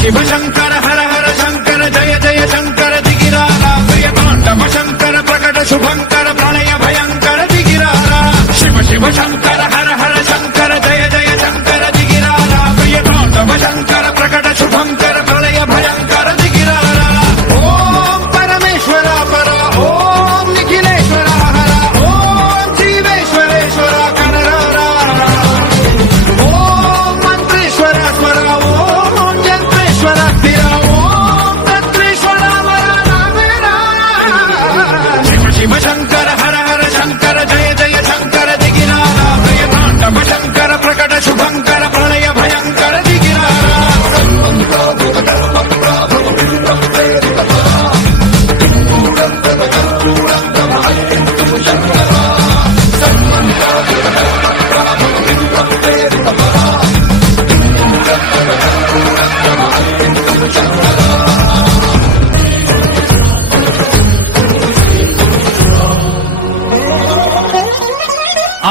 శివ శంకర హర హర శంకర జయ జయ శంకర దిగిరారా ప్రియ తాండవ శంకర ప్రకట శుభంకర ప్రళయ భయంకర దిగిరారా శివ శివ శంకర హర హర శంకర జయ జయ శంకర దిగిరారా ప్రియ తాండవ శంకర ప్రకట శుభంకర ప్రళయ భయంకర దిగిరారా ఓం పరమేశ్వర పర ఓం నిఖిలేశ్వర హర ఓం జీవేశ్వరేశ్వర కనరారా ఓం మంత్రేశ్వర స్వర ఓం జంత్రేశ్వర స్థిర ఓం తత్రేశ్వర వర శివ శివ శంకర హర హర శంకర జయ జయ శంకర దిగిరారా ప్రియ తాండవ శంకర ప్రకట శుభంకర ప్రళయ భయంకర దిగిరారా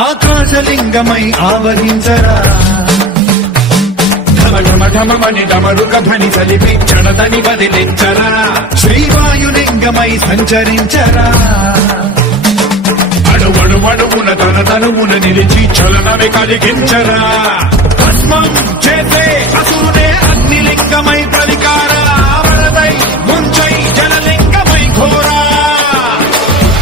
ఆకాశలింగమై ఆవహించరా ఢమ ఢమని డమరుక ధ్వని సలిపి చడదని వదిలించరా శ్రీవాయులింగమై సంచరించరా అణువణువున తన తనువున నిలిచి చలనమే కలిగించరా భస్మం చేసే అసురునే అగ్నిలింగమై ప్రలికారా వరదై ముంచై జలలింగమై ఘోరా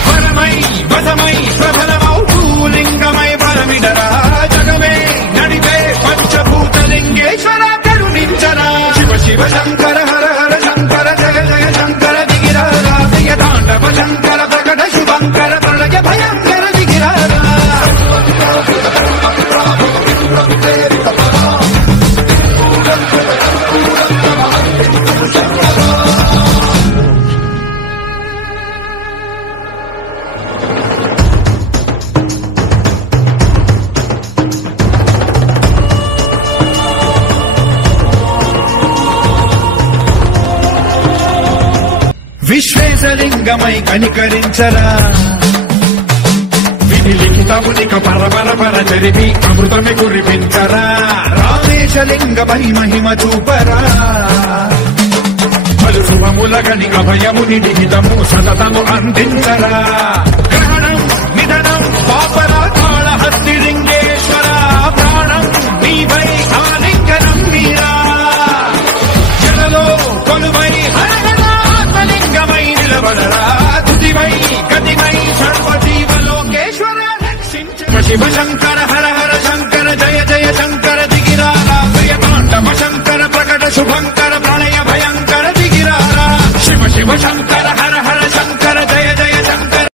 వరమై వసమై ప్రబలమౌ భూలింగమై బలమిడరా జగమే నడిపే పంచభూతలింగేశ్వర కరుణించరా శివ శివ శంకర హర హర శంకర జయ జయ శంకర దిగిరారా ప్రియ తాండవ శంకర ప్రకట శుభంకర ప్రళయ భయంకర దిగిరారా విశ్వేశలింగమై కనికరించరా విధి లిఖితమునిక పరపర పర చరిపి అమృతమి కురిపించరా రామేశలింగమై మహిమ చూపరా పలు శుభముల గని అభయముని లిఖితము సతతము అందించరా గ్రహణం నిధనం పాపర కాళహస్తి లింగేశ్వర ప్రాణం నీవై ఆలింగనం మీరా జలలో కొలువై ఆత్మలింగమై నిలబడరా తుదివై గతివై సర్వజీవలోకేశ్వర శివ శంకర హర హర శంకర జయ జయ శంకర దిగిరారా ప్రియ తాండవ శంకర ప్రకట శుభంకర ప్రళయ భయంకర దిగిరారా శివ శివ శంకర